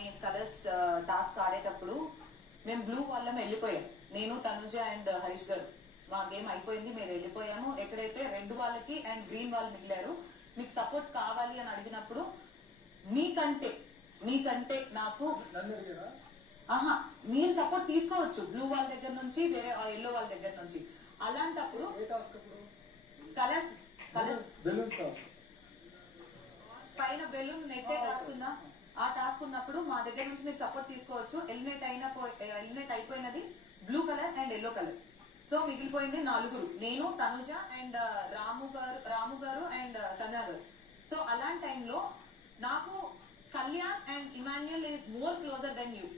అనే colours task ఆడేటప్పుడు మేము బ్లూ వాళ్ళం వెళ్ళిపోయాం. నేను, తనుజ అండ్ హరీష్ గారు. మా గేమ్ అయిపోయింది, మేము వెళ్ళిపోయాము. ఎక్కడైతే రెడ్ వాళ్ళకి అండ్ గ్రీన్ వాళ్ళు మిగిలారు, మీకు సపోర్ట్ కావాలి అని అడిగినప్పుడు మీకంటే నాకు మీరు సపోర్ట్ తీసుకోవచ్చు బ్లూ వాళ్ళ దగ్గర నుంచి, వేరే ఎల్లో వాళ్ళ దగ్గర నుంచి. అలాంటప్పుడు కలర్స్ పైన బెలూన్ నెట్టే టాస్క్ ఉందా, ఆ టాస్క్ ఉన్నప్పుడు మా దగ్గర నుంచి మీరు సపోర్ట్ తీసుకోవచ్చు. ఎలిమినేట్ అయిపోయినది blue colour and yellow colour. So మిగిలిపోయింది నలుగురు, నేను, తనుజ అండ్ రాము గారు అండ్ సంజయ్ గారు. సో అలాంటి టైంలో నాకు Kalyan and Emmanuel is more closer than you.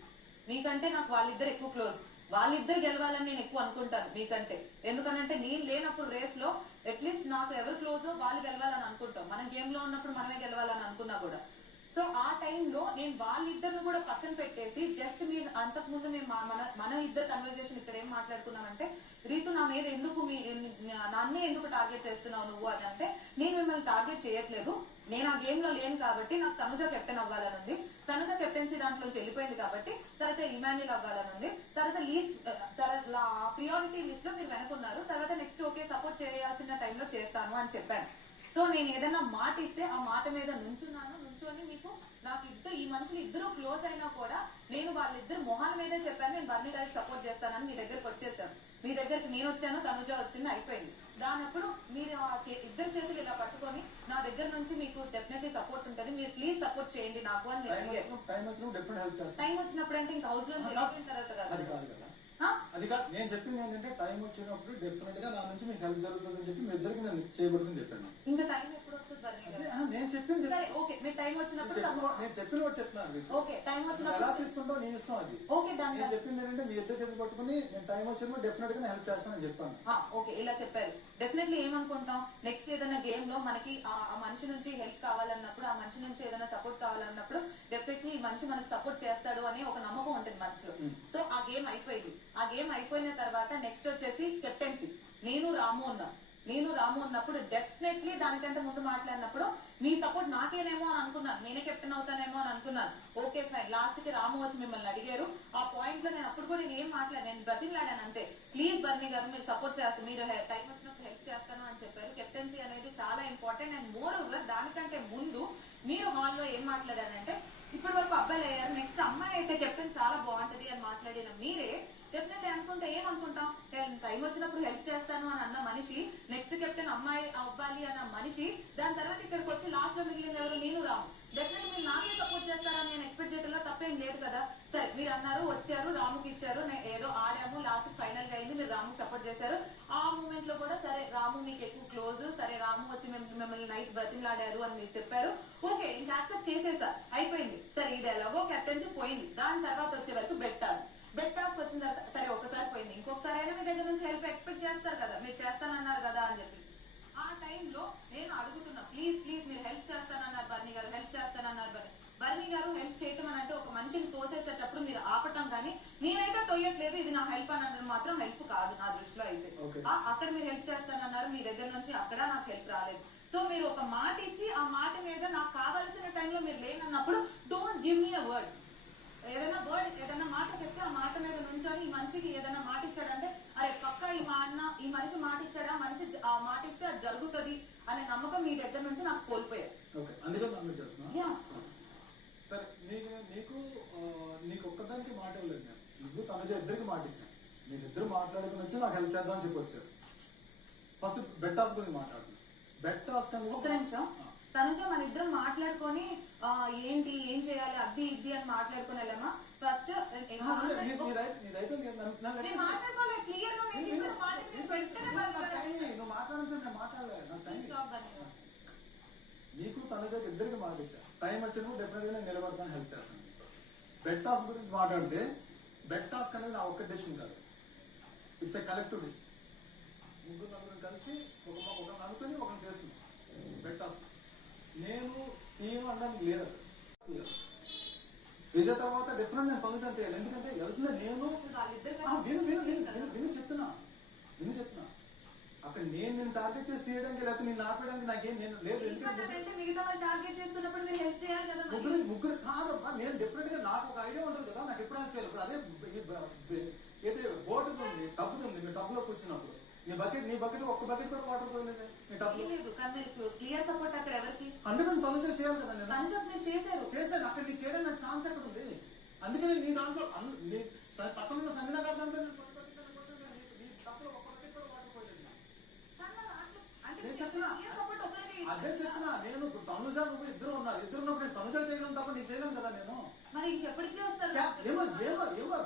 మీకంటే నాకు వాళ్ళిద్దరు ఎక్కువ క్లోజ్. వాళ్ళిద్దరు గెలవాలని నేను ఎక్కువ అనుకుంటాను మీకంటే. ఎందుకనంటే నేను లేనప్పుడు రేస్ లో అట్లీస్ట్ నాకు ఎవరు క్లోజో వాళ్ళు గెలవాలని అనుకుంటాం. మనం గేమ్ లో ఉన్నప్పుడు మనమే గెలవాలని అనుకున్నా కూడా. సో ఆ టైంలో నేను వాళ్ళిద్దరిని కూడా పక్కన పెట్టేసి జస్ట్ మీరు అంతకుముందు మేము మన ఇద్దరు కన్వర్సేషన్ ఇక్కడ ఏం మాట్లాడుకున్నామంటే, రీతు నా మీద ఎందుకు నన్నే ఎందుకు టార్గెట్ చేస్తున్నావు నువ్వు అని అంటే, నేను మిమ్మల్ని టార్గెట్ చేయట్లేదు, నేను ఆ గేమ్ లో లేను కాబట్టి నాకు తనుజ కెప్టెన్ అవ్వాలని ఉంది. తనుజ కెప్టెన్సీ దాంట్లో వెళ్ళిపోయింది కాబట్టి తర్వాత ఇమాన్యుయల్ అవ్వాలని ఉంది. తర్వాత ప్రియారిటీ లిస్ట్ లో మీరు వెనుకున్నారు. తర్వాత నెక్స్ట్ ఓకే సపోర్ట్ చేయాల్సిన టైంలో చేస్తాను అని చెప్పాను. సో నేను ఏదైనా మాట ఇస్తే ఆ మాట మీద నుంచొని మీకు నాకు ఈ మనుషులు ఇద్దరు క్లోజ్ అయినా కూడా నేను వాళ్ళిద్దరు మొహాల మీదే చెప్పాను, నేను బర్నీ గారికి సపోర్ట్ చేస్తానని మీ దగ్గరకు వచ్చేసాను. మీ దగ్గరికి నేను వచ్చాను, తనుజ వచ్చింది, అయిపోయింది. దానప్పుడు మీరు ఆ ఇద్దరు చేతులు ఇలా పట్టుకొని నా దగ్గర నుంచి మీకు డెఫినెట్లీ సపోర్ట్ ఉంటుంది, మీరు ప్లీజ్ సపోర్ట్ చేయండి నాకు అని టైం వచ్చినప్పుడు అంటే ఇంకా హౌస్ లో వెళ్ళిపోయిన తర్వాత కదా. అది కాదు నేను చెప్పింది ఏంటంటే, టైం వచ్చినప్పుడు డెఫినెట్ గా నా నుంచి మీకు హెల్ప్ జరుగుతుంది అని చెప్పి మీ ఇద్దరికి నేను చేయబడుతుంది చెప్పాను. ఇంకా టైం ఎప్పుడు వస్తుంది? నేను చెప్పింది ఓకే, మీరు టైం వచ్చినప్పుడు నేను చెప్పిన వాడు చెప్తున్నాను. ఓకే, టైం వచ్చినప్పుడు ఎలా తీసుకుంటావు నీ ఇష్టం అది. ఓకే, నేను చెప్పింది ఏంటంటే మీ ఇద్దరు చేతులు పట్టుకుని నేను టైం వచ్చినప్పుడు డెఫినెట్ గా నేను హెల్ప్ చేస్తానని చెప్పాను. ఓకే, ఇలా చెప్పారు. డెఫినెట్లీ ఏమనుకుంటాం, నెక్స్ట్ ఏదైనా గేమ్ లో మనకి ఆ మనిషి నుంచి హెల్ప్ కావాలన్నప్పుడు, ఆ మనిషి నుంచి ఏదైనా సపోర్ట్ కావాలన్నప్పుడు డెఫినెట్లీ ఈ మనిషి మనకి సపోర్ట్ చేస్తాడు అని ఒక నమ్మకం ఉంటుంది మనిషిలో. సో ఆ గేమ్ అయిపోయింది. ఆ గేమ్ అయిపోయిన తర్వాత నెక్స్ట్ వచ్చేసి కెప్టెన్సీ. నేను రాము ఉన్నప్పుడు డెఫినెట్లీ దానికంటే ముందు మాట్లాడినప్పుడు మీ సపోర్ట్ నాకేనేమో అని అనుకున్నాను, నేనే కెప్టెన్ అవుతానేమో అని అనుకున్నాను. ఓకే ఫైన్, లాస్ట్ కి రాము వచ్చి మిమ్మల్ని అడిగారు. ఆ పాయింట్ లో నేను అప్పుడు కూడా నేను ఏం మాట్లాడాను, నేను బ్రతిమలాడాను అంతే, ప్లీజ్ బర్నీ గారు మీరు సపోర్ట్ చేస్తారు, మీరు టైం వచ్చినప్పుడు హెల్ప్ చేస్తాను అని చెప్పారు. కెప్టెన్సీ అనేది చాలా ఇంపార్టెంట్. అండ్ మోర్ ఓవర్ దానికంటే ముందు మీరు హాల్లో ఏం మాట్లాడారంటే, ఇప్పటి వరకు అబ్బాయిలు అయ్యారు, నెక్స్ట్ అమ్మాయి అయితే కెప్టెన్ చాలా బాగుంటది అని మాట్లాడిన మీరే డెఫినెట్లీ అనుకుంటే ఏమనుకుంటాం, టైం వచ్చినప్పుడు హెల్ప్ చేస్తాను అని అన్న మనిషి, నెక్స్ట్ కెప్టెన్ అమ్మాయి అవ్వాలి అన్న మనిషి, దాని తర్వాత ఇక్కడికి వచ్చి లాస్ట్ లో మిగిలింది ఎవరు, నేను రాము. డెఫినెట్లీ మీరు నాకే సపోర్ట్ చేస్తారని నేను ఎక్స్పెక్ట్ చేయడంలో తప్పేం లేదు కదా. సరే మీరు అన్నారు, వచ్చారు, రాముకి ఇచ్చారు, ఏదో ఆడాము, లాస్ట్ ఫైనల్ గా అయింది, మీరు రాముకి సపోర్ట్ చేశారు. ఆ మూమెంట్ లో కూడా సరే రాము మీకు ఎక్కువ క్లోజ్, సరే రాము వచ్చి మిమ్మల్ని నైట్ బ్రతిమలాడారు అని మీరు చెప్పారు. ఓకే, ఇంకా యాక్సెప్ట్ చేసేసారు, అయిపోయింది. సరే ఇది ఎలాగో కెప్టెన్సీ పోయింది. దాని తర్వాత వచ్చే వరకు బెట్ టాస్క్ వచ్చిన తర్వాత సరే ఒకసారి పోయింది, ఇంకొకసారి అయినా మీ దగ్గర నుంచి హెల్ప్ ఎక్స్పెక్ట్ చేస్తారు కదా, మీరు చేస్తానన్నారు కదా అని చెప్పి. ఆ టైంలో నేను అడుగుతున్నా, ప్లీజ్ మీరు హెల్ప్ చేస్తానన్నారు బర్నీ గారు, హెల్ప్ చేస్తానన్నారు బర్నీ గారు. హెల్ప్ చేయటం అని అంటే ఒక మనిషిని తోసేసేటప్పుడు మీరు ఆపటం, కానీ నేనైతే తొయ్యట్లేదు, ఇది నా హెల్ప్ అని అంటే మాత్రం హెల్ప్ కాదు నా దృష్టిలో అయితే. అక్కడ మీరు హెల్ప్ చేస్తానన్నారు, మీ దగ్గర నుంచి అక్కడ నాకు హెల్ప్ రాలేదు. సో మీరు ఒక మాట ఇచ్చి ఆ మాట మీద నాకు కావాల్సిన టైంలో మీరు లేనన్నప్పుడు don't give me a word. ఏదైనా మాట చెప్తే ఆ మాట మీద నుంచొని ఈ మనిషికి ఏదైనా మాట ఇచ్చాడంటే, అరే పక్క ఈ మనిషి మాట ఇచ్చాడా, మనిషి ఆ మాట ఇస్తే అది జరుగుతుంది అనే నమ్మకం మీ దగ్గర నుంచి నాకు కోల్పోయారు. సరే నీకు ఒక్కదానికి మాట ఇవ్వలేదు, నేను నువ్వు తనుజ ఇద్దరికి మాట ఇచ్చాను. మీరిద్దరు మాట్లాడుకుని వచ్చి నాకు హెల్ప్ చేద్దామని చెప్పి వచ్చారు. ఫస్ట్ బెట్ టాస్క్ గురించి మాట్లాడుతున్నాను. బెట్ టాస్క్ అనేది ఒక్క నిమిషం, తనుజ మన ఇద్దరం మాట్లాడుకొని ఏంటి ఏం చేయాలి అది ఇది అని మాట్లాడుకుని వెళ్ళామా ఫస్ట్. నీకు తనుజకి ఇద్దరికి మాట ఇచ్చా, టైం వచ్చినప్పుడు డెఫినెట్ గా నేను నిలబడతాను, హెల్ప్ చేస్తాను. బెట్ టాస్క్ గురించి మాట్లాడితే, బెట్ టాస్క్ అనేది నా ఒక్క డెసిషన్ కాదు, ఇట్స్ ఎ కలెక్టివ్ డెసిషన్. నలుగురు కలిసి ఒక అనుకుని ఒక చేస్తున్నాం బెట్ టాస్క్. నేను టీం అనడానికి లేదు, శ్రీజ తర్వాత డెఫినెట్ నేను తనుజ అంటే, ఎందుకంటే వెళ్తున్నా నేను విను చెప్తున్నా అక్కడ నేను నేను టార్గెట్ చేసి తీయడానికి లేకపోతే నేను ఆపేయడానికి నాకేం నేను లేదు. ఎందుకంటే అంటే మిగతా వాళ్ళు టార్గెట్ చేస్తున్నప్పుడు మీరు హెల్ప్ చేయాలి కదా మరి. ముగ్గురు కాదమ్మా, నేను డెఫినెట్ గా నాకు ఒక ఐడియా ఉంటుంది కదా, నాకు ఎప్పుడు హెల్ప్ చేయాలి. ఇప్పుడు అదే ఏదో బోట్ ఉంది, టబ్బు ఉంది, మీ టబ్ లో కూర్చున్నప్పుడు నీ బకెట్ ఒక్క బకెట్ కూడా వాటర్ పోయలేదు మీ టబ్ లో. లేదు కానీ మీరు క్లియర్ సపోర్ట్ అక్కడ ఎవరికి 100% తనుజ చేయాలి కదా. నేను పంజాబ్ మీరు చేశారు అక్కడ నీకు చేయడానికి నాకు ఛాన్స్ ఎక్కడ ఉంది. అందుకని నీ దాంట్లో పక్కన ఉన్న సంజన గారి దాంట్లో నేను నీ టబ్లో ఒక్క బకెట్ కూడా వాటర్ పోయలేదు. నేను చెప్పినా అదే చెప్పినా, నేను తనుజ నువ్వు ఇద్దరు ఉన్నారు, ఇద్దరు ఉన్నప్పుడు నేను తనుజ చేయగలను తప్ప నీకు చేయలేను కదా. నేను మరి ఇంకెప్పటికీ వస్తారు ఏమో ఏమో ఏమో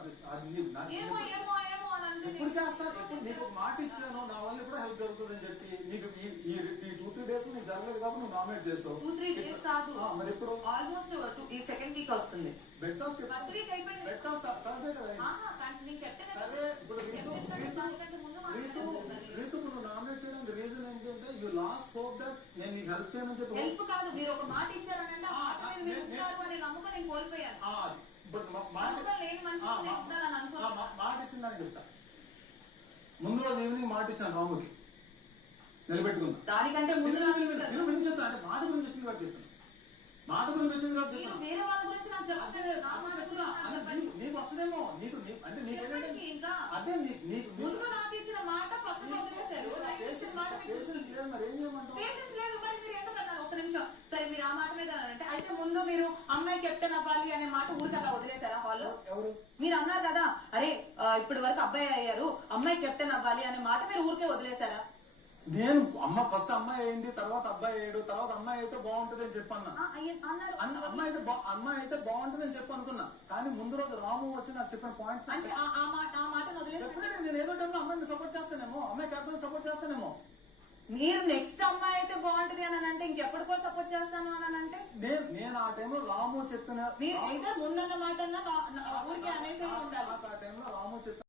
ఏమో ఏమో ఏమో అని అంటే ఎప్పుడు చేస్తాను, ఎప్పుడు నీకు ఒక మాట ఇచ్చాను నా వల్ల కూడా హెల్ప్ జరుగుతుంది అని చెప్పి నీకు ఈ 2-3 days నీకు జరగలేదు కాబట్టి నువ్వు నామినేట్ చేసావు. 2-3 days కాదు, మరి ఎప్పుడు ఆల్మోస్ట్ ఈ సెకండ్ వీక్ వస్తుంది. బెడ్ టాస్ ఫస్ట్ వీక్ అయిపోయింది. బెడ్ టాస్ థర్స్డే కదా. నేను కెప్టెన్ సరే ఇప్పుడు రీతు నువ్వు నామినేట్ చేయడానికి రీజన్ ఏంటంటే యూ లాస్ట్ హోప్ దట్ నేను నీకు హెల్ప్ చేయనని చెప్పి. హెల్ప్ కాదు, మీరు ఒక మాట ఇచ్చారనంటే ఆ మాట మీద మీరు ఉంటారు అనే నమ్మకం నేను కోల్పోయాను. మాట ఇచ్చిందని చెప్తా. ముందు రోజు ఈవినింగ్ మాట ఇచ్చాను రాముకి, నిలబెట్టుకున్నా. దానికంటే ముందు నేను చెప్తా అంటే మాట గురించి వచ్చింది కాబట్టి చెప్తాను. మాట గురించి వచ్చింది కాబట్టి చెప్తాను. వేరే వాళ్ళ గురించి నాకు చెప్పలేదు. నీకు వస్తుందేమో, నీకు అంటే నీకేంటంటే అదే నీకు ముందు నాకు ఇచ్చిన మాట పక్కన వదిలేశారు. పేషెన్స్ లేదు, మరి ఏం చేయమంటావు? పేషెన్స్ లేదు, మరి మీరు ఎందుకు అన్నారు? ఒక్క నిమిషం. సరే మీరు ఆ మాట మీద అంటే అయితే ముందు మీరు అమ్మాయి కెప్టెన్ అవ్వాలి అనే మాట ఊరికి అలా వదిలేశారా హాల్లో? ఎవరు మీరు అన్నారు కదా, అరే ఇప్పటి వరకు అబ్బాయి అయ్యారు, అమ్మాయి కెప్టెన్ అవ్వాలి అనే మాట మీరు ఊరికే వదిలేశారా? నేను ఫస్ట్ అమ్మాయి అయింది, తర్వాత అబ్బాయి అయ్యాడు, తర్వాత అమ్మాయి అయితే బాగుంటది అని చెప్పన్నా. అమ్మాయి అయితే బాగుంటది అని చెప్పి అనుకున్నా. కానీ ముందు రోజు రాము వచ్చి నాకు చెప్పిన పాయింట్స్ నేను ఏదో టైంలో అమ్మాయిని సపోర్ట్ చేస్తానేమో, అమ్మాయి క్యాప్టెన్ సపోర్ట్ చేస్తానేమో. మీరు నెక్స్ట్ అమ్మాయి అయితే బాగుంటది అని అంటే ఇంకెప్పటికో సపోర్ట్ చేస్తాను అని అంటే నేను ఆ టైంలో రాము చెప్పిన మీరు ముందన్న మాట ఊరికే అనేసి ఉండాలి. ఆ టైంలో రాము చెప్పిన